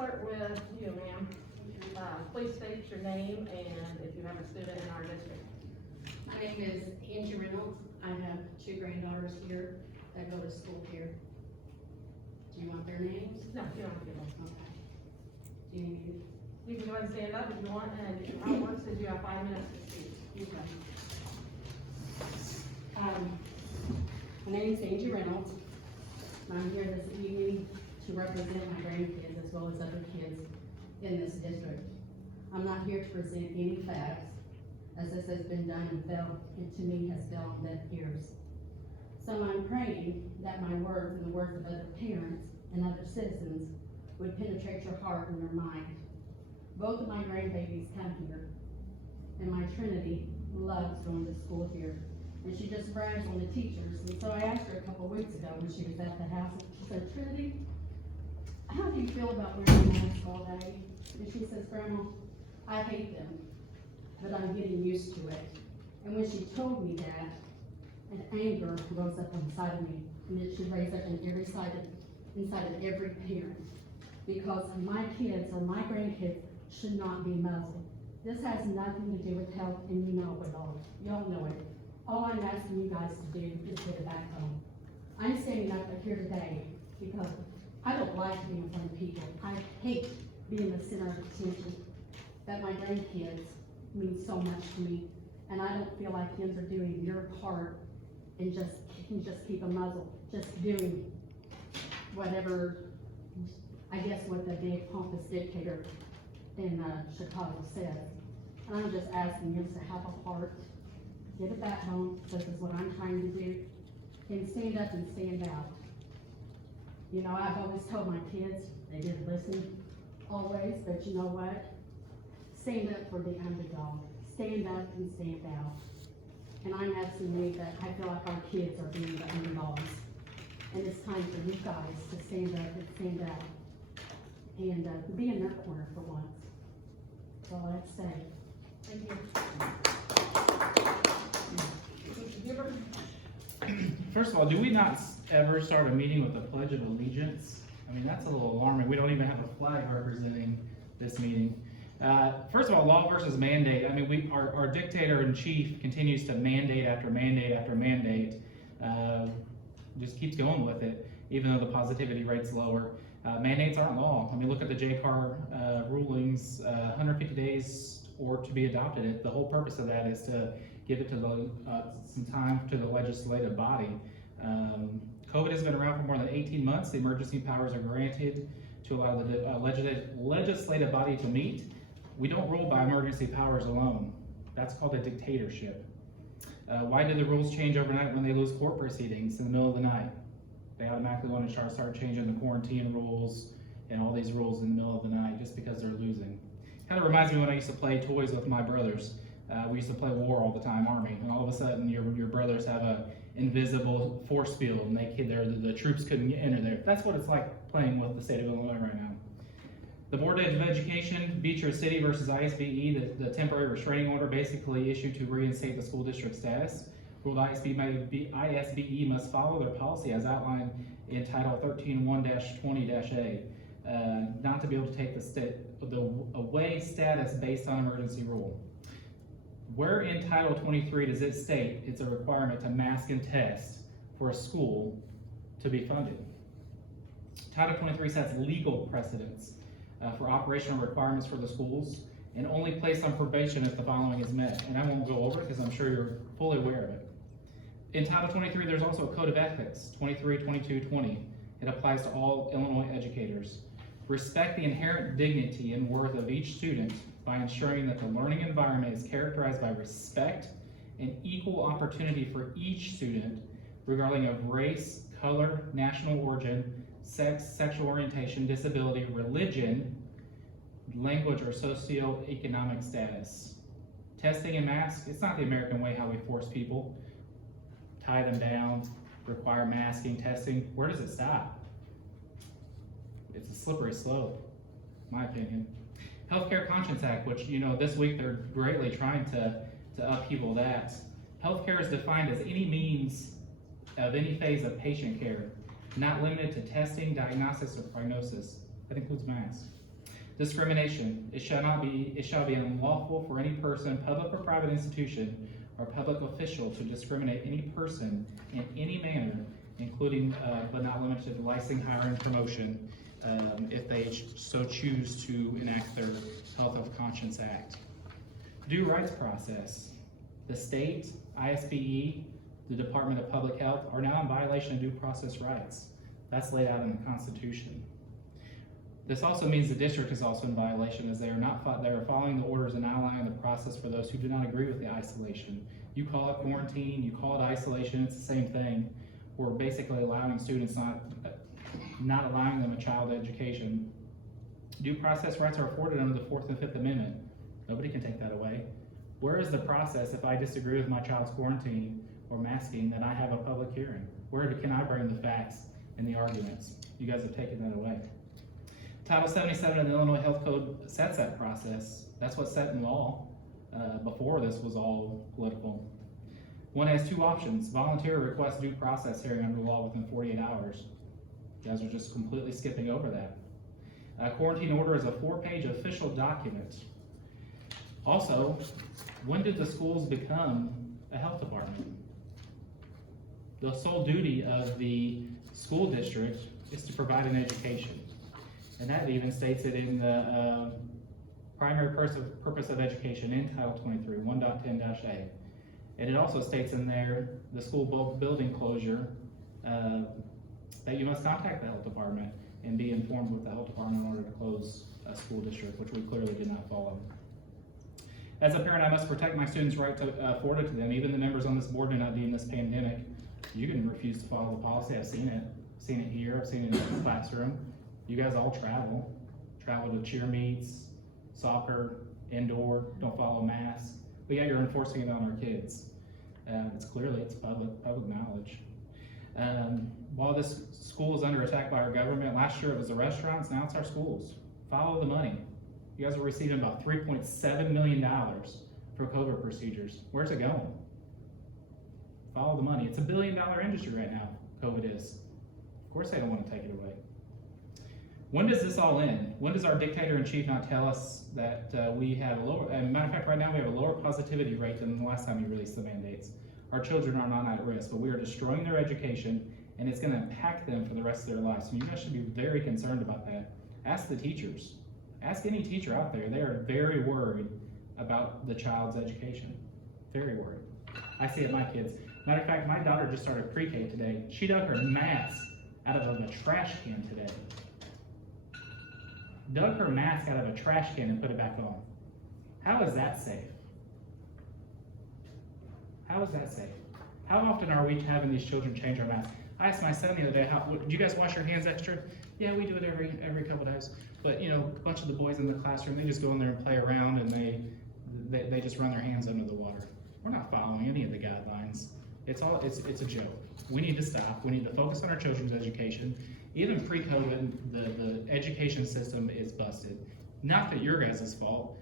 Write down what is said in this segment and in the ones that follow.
start with you, ma'am. Please state your name and if you have a student in our district. My name is Angie Reynolds. I have two granddaughters here that go to school here. Do you want their names? No, you don't have to give them. Okay. Do you need? You can go ahead and stand up if you want, and if you want to, you have 5 minutes to speak. My name is Angie Reynolds. I'm here this evening to represent my grandkids as well as other kids in this district. I'm not here to present any facts, as this has been done and to me has fell on deaf ears. So I'm praying that my words and the words of other parents and other citizens would penetrate your heart and your mind. Both of my grandbabies come here, and my Trinity loves going to school here. And she just brags on the teachers. And so I asked her a couple of weeks ago when she was at the house, she said, Trinity, how do you feel about wearing masks all day? And she says, Grandma, I hate them, but I'm getting used to it. And when she told me that, an anger rose up inside of me, and it should raise up in inside of every parent, because my kids or my grandkids should not be muzzled. This has nothing to do with health, and you know it all. Y'all know it. All I'm asking you guys to do is get it back home. I'm standing up here today because I don't like being in front of people. I hate being the center of attention. That my grandkids mean so much to me, and I don't feel like you are doing your part and just keep a muzzle, just doing whatever, I guess what the big pompous dictator in Chicago says. And I'm just asking you to have a heart, get it back home. This is what I'm trying to do, and stand up and stand out. You know, I've always told my kids, they didn't listen always, but you know what? Stand up for the underdog. Stand up and stand out. And I'm asking you that I feel like our kids are being the underdogs. And it's time for you guys to stand up and stand out. And be in their corner for once. That's all I have to say. Thank you. First of all, do we not ever start a meeting with the Pledge of Allegiance? I mean, that's a little alarming. We don't even have a flag representing this meeting. First of all, law versus mandate. I mean, our dictator-in-chief continues to mandate after mandate after mandate. Just keeps going with it, even though the positivity rate's lower. Mandates aren't law. I mean, look at the JCAR rulings, 150 days or to be adopted. The whole purpose of that is to give it to some time to the legislative body. COVID has been around for more than 18 months. The emergency powers are granted to allow the legislative body to meet. We don't rule by emergency powers alone. That's called a dictatorship. Why did the rules change overnight when they lose court proceedings in the middle of the night? They automatically want to start changing the quarantine rules and all these rules in the middle of the night just because they're losing. Kind of reminds me when I used to play toys with my brothers. We used to play war all the time, Army, and all of a sudden your brothers have a invisible force field and the troops couldn't enter there. That's what it's like playing with the state of Illinois right now. The Board of Education, Beecher City versus ISBE, the temporary restraining order basically issued to reinstate the school district status. Ruled ISBE must follow their policy as outlined in Title 13.1-20-A, not to be able to take the away status based on emergency rule. Where in Title 23 does it state it's a requirement to mask and test for a school to be funded? Title 23 sets legal precedents for operational requirements for the schools and only placed on probation if the following is met. And I won't go over it because I'm sure you're fully aware of it. In Title 23, there's also a Code of Ethics, 23-22-20. It applies to all Illinois educators. Respect the inherent dignity and worth of each student by ensuring that the learning environment is characterized by respect and equal opportunity for each student, regardless of race, color, national origin, sex, sexual orientation, disability, religion, language, or socioeconomic status. Testing and masks, it's not the American way how we force people. Tie them down, require masking, testing. Where does it stop? It's a slippery slope, in my opinion. Healthcare Conscience Act, which, you know, this week they're greatly trying to upheaval that. Healthcare is defined as any means of any phase of patient care, not limited to testing, diagnosis, or prognosis. That includes masks. Discrimination. It shall be unlawful for any person, public or private institution, or public official to discriminate any person in any manner, including, but not limited to licensing, hiring, promotion, if they so choose to enact their Health of Conscience Act. Due rights process. The state, ISBE, the Department of Public Health are now in violation of due process rights. That's laid out in the Constitution. This also means the district is also in violation, as they are following the orders and outlining the process for those who do not agree with the isolation. You call it quarantine, you call it isolation, it's the same thing. We're basically allowing students not allowing them a child education. Due process rights are afforded under the 4th and 5th Amendment. Nobody can take that away. Where is the process if I disagree with my child's quarantine or masking, that I have a public hearing? Where can I bring the facts and the arguments? You guys have taken that away. Title 77 of the Illinois Health Code sets that process. That's what's set in law. Before this was all political. One has two options: volunteer or request due process hearing under law within 48 hours. You guys are just completely skipping over that. Quarantine order is a 4-page official document. Also, when did the schools become a health department? The sole duty of the school district is to provide an education. And that even states it in the primary purpose of education in Title 23, 1.10-A. And it also states in there, the school building closure, that you must contact the health department and be informed with the health department in order to close a school district, which we clearly did not follow. As a parent, I must protect my students' right afforded to them. Even the members on this board do not deem this pandemic. You can refuse to follow the policy. I've seen it. I've seen it here. I've seen it in the classroom. You guys all travel to cheer meets, soccer, indoor, don't follow masks. But yeah, you're enforcing it on our kids. It's public knowledge. While this school is under attack by our government, last year it was the restaurants, now it's our schools. Follow the money. You guys are receiving about $3.7 million for COVID procedures. Where's it going? Follow the money. It's $1 billion industry right now, COVID is. Of course they don't want to take it away. When does this all end? When does our dictator-in-chief not tell us that we have a lower, as a matter of fact, right now we have a lower positivity rate than the last time he released the mandates. Our children are not at risk, but we are destroying their education, and it's going to impact them for the rest of their lives. And you guys should be very concerned about that. Ask the teachers. Ask any teacher out there. They are very worried about the child's education. Very worried. I see it in my kids. Matter of fact, my daughter just started pre-K today. She dug her mask out of a trash can today. Dug her mask out of a trash can and put it back on. How is that safe? How is that safe? How often are we having these children change our masks? I asked my son the other day, do you guys wash your hands extra? Yeah, we do it every couple of days. But you know, a bunch of the boys in the classroom, they just go in there and play around, and they just run their hands under the water. We're not following any of the guidelines. It's a joke. We need to stop. We need to focus on our children's education. Even pre-COVID, the education system is busted. Not that your guys' fault,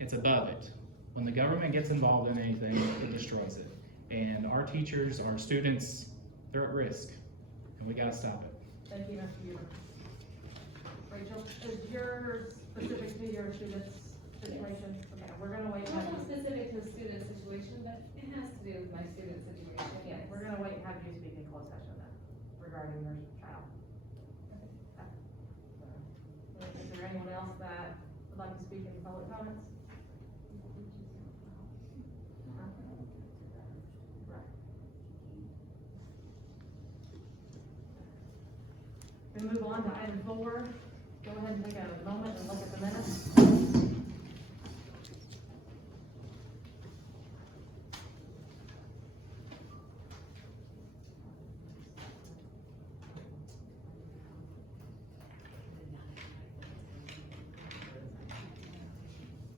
it's above it. When the government gets involved in anything, it destroys it. And our teachers, our students, they're at risk, and we gotta stop it. Thank you, Mr. Huber. Rachel, is yours specific to your student's situation? Okay, we're gonna wait. It's not specific to a student situation, but it has to do with my student situation. Yeah, we're gonna wait and have you speak in closed session then, regarding your child. Is there anyone else that would like to speak in public comments? We move on to item 4. Go ahead and take a moment and look at the minutes.